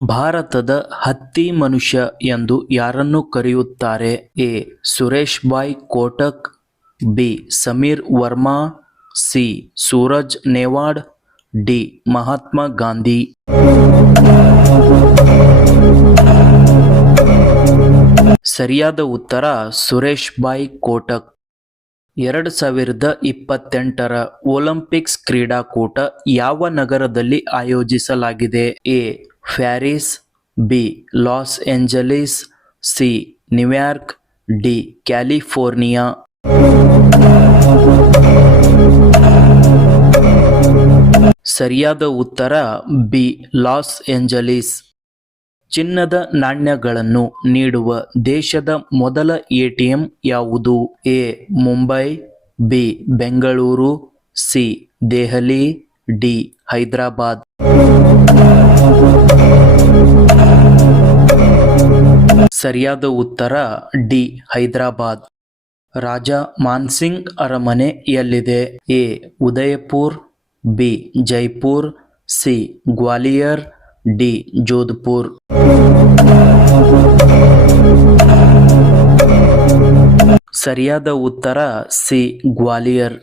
ಭಾರತದ ಹತ್ತಿ ಮನುಷ್ಯ ಎಂದು ಯಾರನ್ನು ಕರೆಯುತ್ತಾರೆ? A. Suresh Bhai Kotak, B. Sameer Varma, C. Suraj Nevad, D. Mahatma Gandhi. ಸರಿಯಾದ ಉತ್ತರ ಸುರೇಶ್ ಭಾಯ್ ಕೋಟಕ್. 2028ರ ಒಲಿಂಪಿಕ್ಸ್ ಕ್ರೀಡಾಕೂಟ ಯಾವ ನಗರದಲ್ಲಿ ಆಯೋಜಿಸಲಾಗಿದೆ? A. Paris, B. Los Angeles, C. New York, D. California. ಸರಿಯಾದ ಉತ್ತರ ಬಿ. Los Angeles. ಚಿನ್ನದ ನಾಣ್ಯಗಳನ್ನು ನೀಡುವ ದೇಶದ ಮೊದಲ ಎಟಿಎಂ ಯಾವುದು? A. Mumbai, B. Bengaluru, C. Delhi, D. Hyderabad. ಸರಿಯಾದ ಉತ್ತರ ಡಿ. ಹೈದರಾಬಾದ್. ರಾಜ ಮಾನ್ಸಿಂಗ್ ಅರಮನೆ ಎಲ್ಲಿದೆ? A. Udaipur, B. Jaipur, C. Gwalior, D. Jodhpur. ಸರಿಯಾದ ಉತ್ತರ ಸಿ. ಗ್ವಾಲಿಯರ್.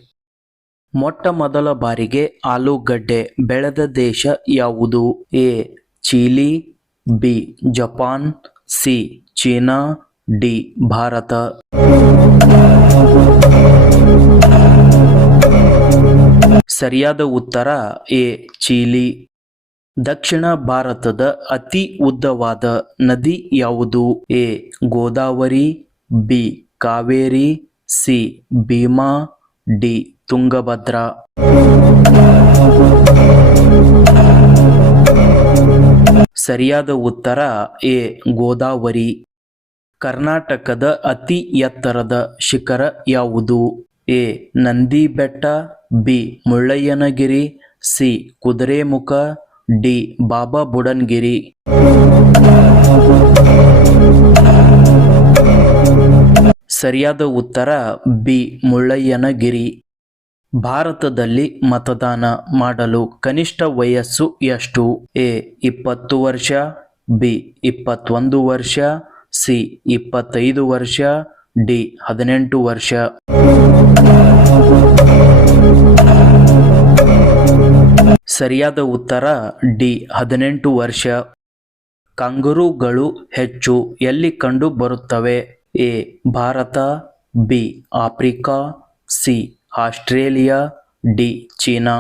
ಮೊಟ್ಟ ಮೊದಲ ಬಾರಿಗೆ ಆಲೂಗಡ್ಡೆ ಬೆಳೆದ ದೇಶ ಯಾವುದು? A. Chile, B. Japan, C. ಚೀನಾ, ಡಿ. ಭಾರತ. ಸರಿಯಾದ ಉತ್ತರ ಎ. ಚಿಲಿ. ದಕ್ಷಿಣ ಭಾರತದ ಅತಿ ಉದ್ದವಾದ ನದಿ ಯಾವುದು? A. Godavari, B. Kaveri, C. Bhima, D. Tungabhadra. ಸರಿಯಾದ ಉತ್ತರ ಎ. ಗೋದಾವರಿ. ಕರ್ನಾಟಕದ ಅತಿ ಎತ್ತರದ ಶಿಖರ ಯಾವುದು? A. Nandi Betta, B. Mullayanagiri, C. Kudremukh, D. Baba Budangiri. ಸರಿಯಾದ ಉತ್ತರ ಬಿ. ಮುಳ್ಳಯ್ಯನಗಿರಿ. ಭಾರತದಲ್ಲಿ ಮತದಾನ ಮಾಡಲು ಕನಿಷ್ಠ ವಯಸ್ಸು ಎಷ್ಟು? ಎ. 20 ವರ್ಷ, ಬಿ. 21 ವರ್ಷ, ಸಿ. 25 ವರ್ಷ, ಡಿ. 18 ವರ್ಷ. ಸರಿಯಾದ ಉತ್ತರ ಡಿ. 18 ವರ್ಷ. ಕಾಂಗರೂಗಳು ಹೆಚ್ಚು ಎಲ್ಲಿ ಕಂಡು ಬರುತ್ತವೆ? A. Bharat, B. Africa, C. Australia, D. China.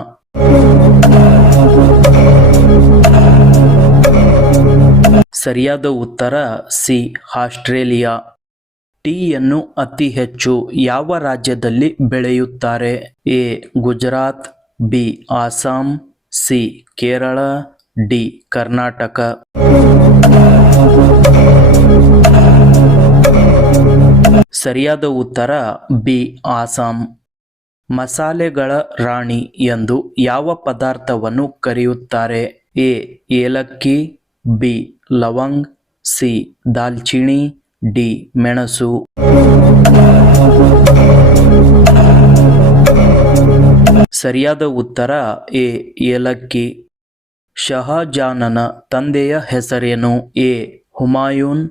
ಸರಿಯಾದ ಉತ್ತರ ಸಿ. ಆಸ್ಟ್ರೇಲಿಯಾ. ಟೀಯನ್ನು ಅತಿ ಹೆಚ್ಚು ಯಾವ ರಾಜ್ಯದಲ್ಲಿ ಬೆಳೆಯುತ್ತಾರೆ? A. Gujarat, B. Assam, C. Kerala, D. Karnataka. ಸರಿಯಾದ ಉತ್ತರ ಬಿ. ಆಸಾಂ. ಮಸಾಲೆಗಳ ರಾಣಿ ಎಂದು ಯಾವ ಪದಾರ್ಥವನ್ನು ಕರೆಯುತ್ತಾರೆ? ಎ. ಏಲಕ್ಕಿ, ಬಿ. ಲವಂಗ್, ಸಿ. ದಾಲ್ಚಿನ್ನಿ, ಡಿ. ಮೆಣಸು. ಸರಿಯಾದ ಉತ್ತರ ಎ. ಏಲಕ್ಕಿ. ಶಹಜಾನನ ತಂದೆಯ ಹೆಸರೇನು? A. Humayun,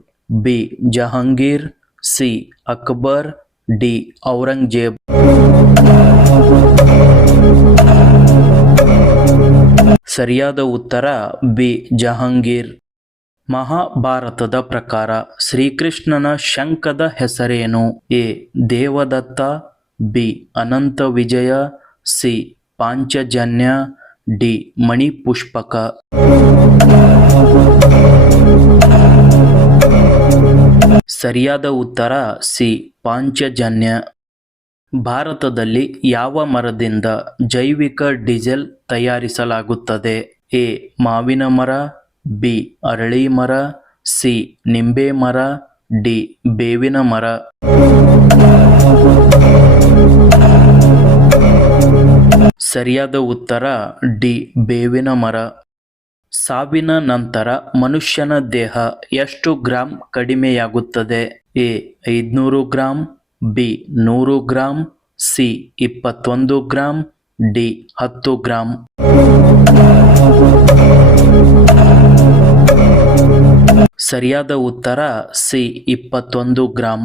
B. Jahangir, C. Akbar, D. Aurangzeb. ಸರಿಯಾದ ಉತ್ತರ ಬಿ. ಜಹಾಂಗೀರ್. ಮಹಾಭಾರತದ ಪ್ರಕಾರ ಶ್ರೀಕೃಷ್ಣನ ಶಂಖದ ಹೆಸರೇನು? A. Devadatta, B. Ananta Vijaya, C. Panchajanya, D. Manipushpaka. ಸರಿಯಾದ ಉತ್ತರ ಸಿ. ಪಾಂಚಜನ್ಯ. ಭಾರತದಲ್ಲಿ ಯಾವ ಮರದಿಂದ ಜೈವಿಕ ಡೀಸೆಲ್ ತಯಾರಿಸಲಾಗುತ್ತದೆ? ಎ. ಮಾವಿನ ಮರ, ಬಿ. ಅರಳಿ ಮರ, ಸಿ. ನಿಂಬೆ ಮರ, ಡಿ. ಬೇವಿನ ಮರ. ಸರಿಯಾದ ಉತ್ತರ ಡಿ. ಬೇವಿನ ಮರ. ಸಾವಿನ ನಂತರ ಮನುಷ್ಯನ ದೇಹ ಎಷ್ಟು ಗ್ರಾಂ ಕಡಿಮೆಯಾಗುತ್ತದೆ? A. 500 gram, B. 100 gram, C. 21 gram, D. 10 gram. ಸರಿಯಾದ ಉತ್ತರ ಸಿ 21 ಗ್ರಾಂ.